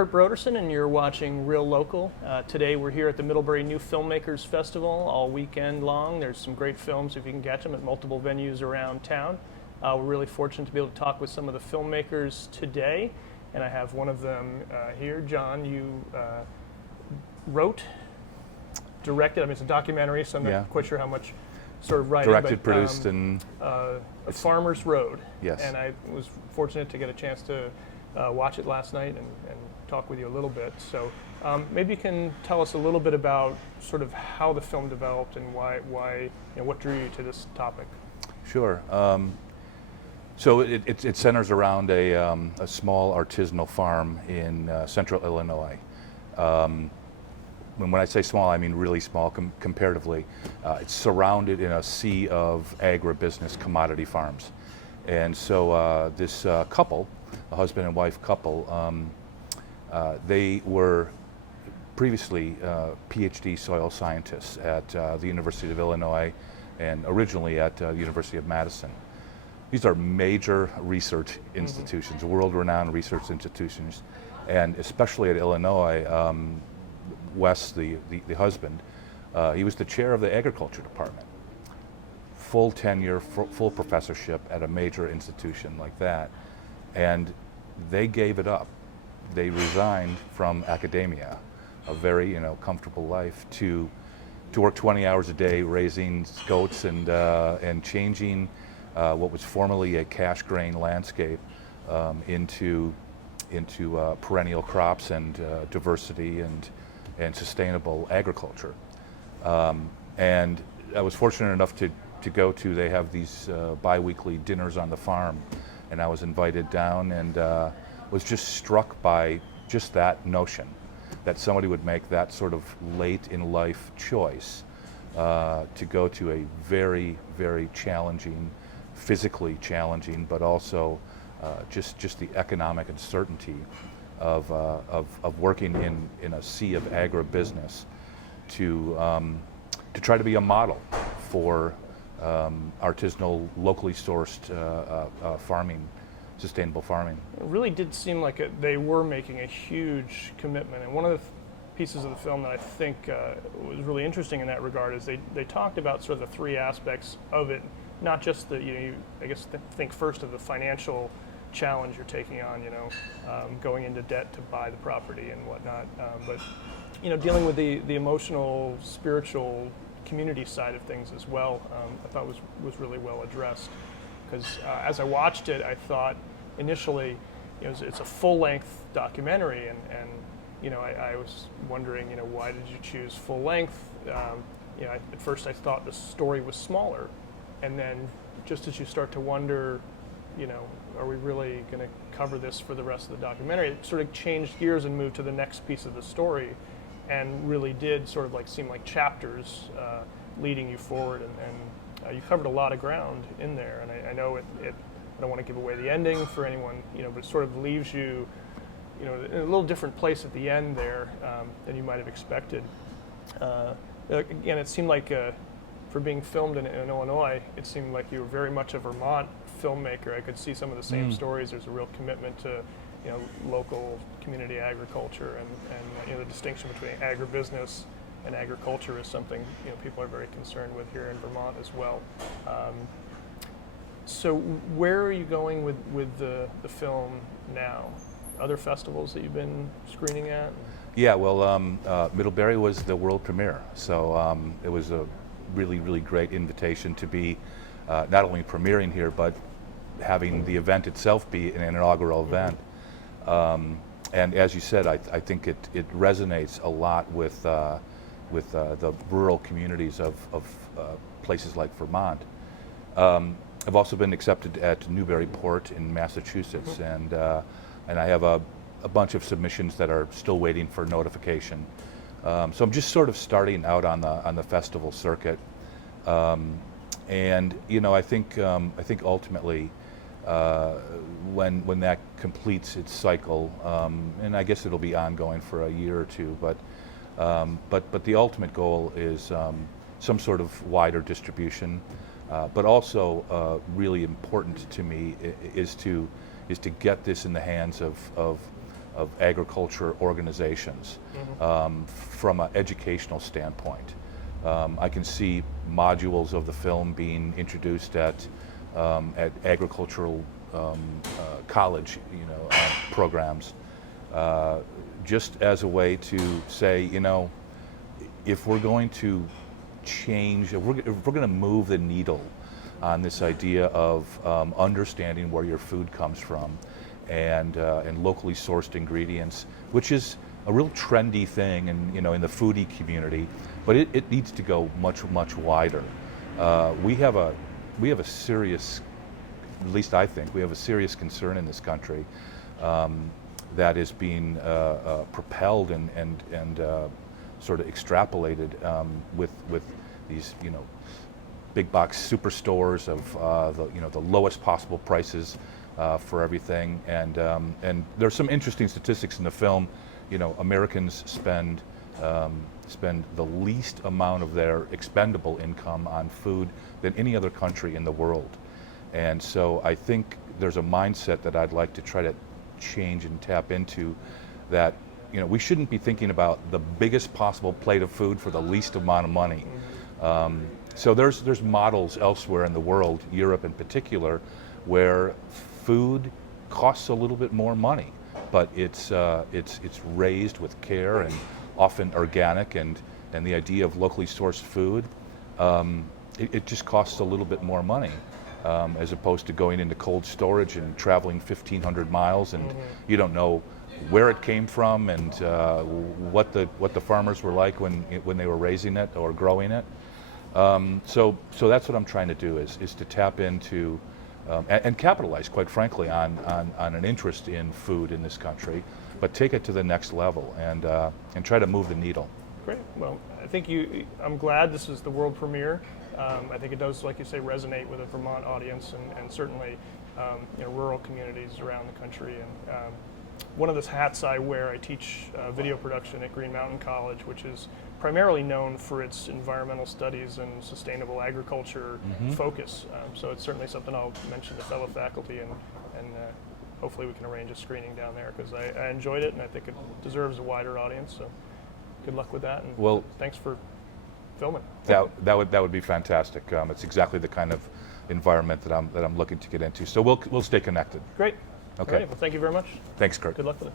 Kurt Broderson, and you're watching Real Local. Today we're here at the Middlebury New Filmmakers Festival all weekend long. There's some great films if you can catch them at multiple venues around town. We're really fortunate to be able to talk with some of the filmmakers today, and I have one of them here. John, you wrote, directed, I mean it's a documentary, so I'm not quite sure how much sort of writing. Directed, produced, and... A Farmer's Road. Yes. And I was fortunate to get a chance to watch it last night and talk with you a little bit. So maybe you can tell us a little bit about sort of how the film developed and why what drew you to this topic. Sure. So it centers around a small artisanal farm in central Illinois. When I say small, I mean really small comparatively. It's surrounded in a sea of agribusiness commodity farms. And so this couple, a husband and wife couple, they were previously PhD soil scientists at the University of Illinois and originally at the University of Madison. These are major research institutions, world-renowned research institutions, and especially at Illinois, Wes, the husband, he was the chair of the agriculture department. Full tenure, full professorship at a major institution like that. And they gave it up. They resigned from academia, a very comfortable life, to work 20 hours a day raising goats and changing what was formerly a cash grain landscape into perennial crops and diversity and sustainable agriculture. And I was fortunate enough to go to, they have these bi-weekly dinners on the farm, and I was invited down and was just struck by just that notion that somebody would make that sort of late in life choice to go to a very, very challenging, physically challenging, but also just the economic uncertainty of working in a sea of agribusiness to try to be a model for artisanal, locally sourced farming, sustainable farming. It really did seem like they were making a huge commitment, and one of the pieces of the film that I think was really interesting in that regard is they talked about sort of the three aspects of it, not just the, I guess think first of the financial challenge you're taking on, going into debt to buy the property and whatnot, but dealing with the emotional, spiritual, community side of things as well. I thought was really well addressed, because as I watched it, I thought initially it's a full-length documentary, and I was wondering why did you choose full length? At first I thought the story was smaller, and then just as you start to wonder, are we really going to cover this for the rest of the documentary? It sort of changed gears and moved to the next piece of the story, and really did sort of seem like chapters leading you forward, and you covered a lot of ground in there. And I know I don't want to give away the ending for anyone, but it sort of leaves you, in a little different place at the end there than you might have expected. Again, it seemed like for being filmed in Illinois, it seemed like you were very much a Vermont filmmaker. I could see some of the same stories. There's a real commitment to local community agriculture, and the distinction between agribusiness and agriculture is something people are very concerned with here in Vermont as well. So where are you going with the film now? Other festivals that you've been screening at? Yeah, well, Middlebury was the world premiere, so it was a really, really great invitation to be not only premiering here, but having the event itself be an inaugural event. And as you said, I think it resonates a lot with the rural communities of places like Vermont. I've also been accepted at Newburyport in Massachusetts, and I have a bunch of submissions that are still waiting for notification. So I'm just sort of starting out on the festival circuit, and I think ultimately when that completes its cycle, and I guess it'll be ongoing for a year or two, but the ultimate goal is some sort of wider distribution, but also really important to me is to get this in the hands of agriculture organizations from an educational standpoint. I can see modules of the film being introduced at agricultural college, programs, just as a way to say, if we're going to change, if we're going to move the needle on this idea of understanding where your food comes from and locally sourced ingredients, which is a real trendy thing in the foodie community, but it needs to go much wider. We have a serious, at least I think, we have a serious concern in this country that is being propelled and sort of extrapolated with these big box superstores of the lowest possible prices for everything, and there's some interesting statistics in the film. Americans spend the least amount of their expendable income on food than any other country in the world. And so I think there's a mindset that I'd like to try to change and tap into, that we shouldn't be thinking about the biggest possible plate of food for the least amount of money. So there's models elsewhere in the world, Europe in particular, where food costs a little bit more money, but it's raised with care and often organic, and the idea of locally sourced food, it just costs a little bit more money, as opposed to going into cold storage and traveling 1,500 miles, and you don't know where it came from and what the farmers were like when they were raising it or growing it. So that's what I'm trying to do, is to tap into and capitalize, quite frankly, on an interest in food in this country, but take it to the next level and try to move the needle. Great. Well, I think I'm glad this is the world premiere. I think it does, like you say, resonate with a Vermont audience and certainly rural communities around the country. And one of the hats I wear, I teach video production at Green Mountain College, which is primarily known for its environmental studies and sustainable agriculture focus. So it's certainly something I'll mention to fellow faculty, and hopefully we can arrange a screening down there, because I enjoyed it and I think it deserves a wider audience. So good luck with that, and thanks for filming. That would be fantastic. It's exactly the kind of environment that I'm looking to get into. So we'll stay connected. Great. Okay. All right. Well, thank you very much. Thanks, Kurt. Good luck with it.